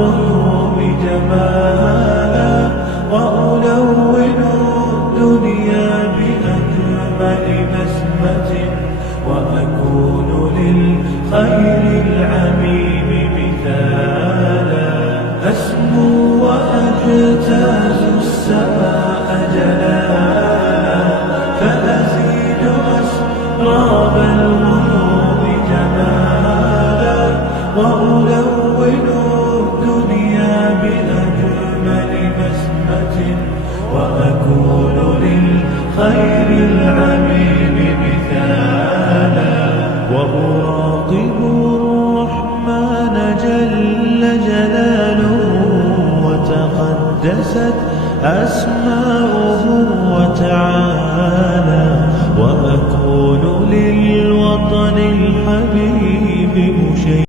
الغيوب جمالا، وألون الدنيا بأجمل بسمة، وأكون للخير العميم مثالا. أسمو وأجتاز السماء جلالا، فأزيد أسراب الغيوب جمالا، وألون الدنيا بأجمل بسمة، وأكون للخير العميم مثالا. وأراقب الرحمن جل جلاله، وتقدست أسماؤه وتعالى، وأكون للوطن الحبيب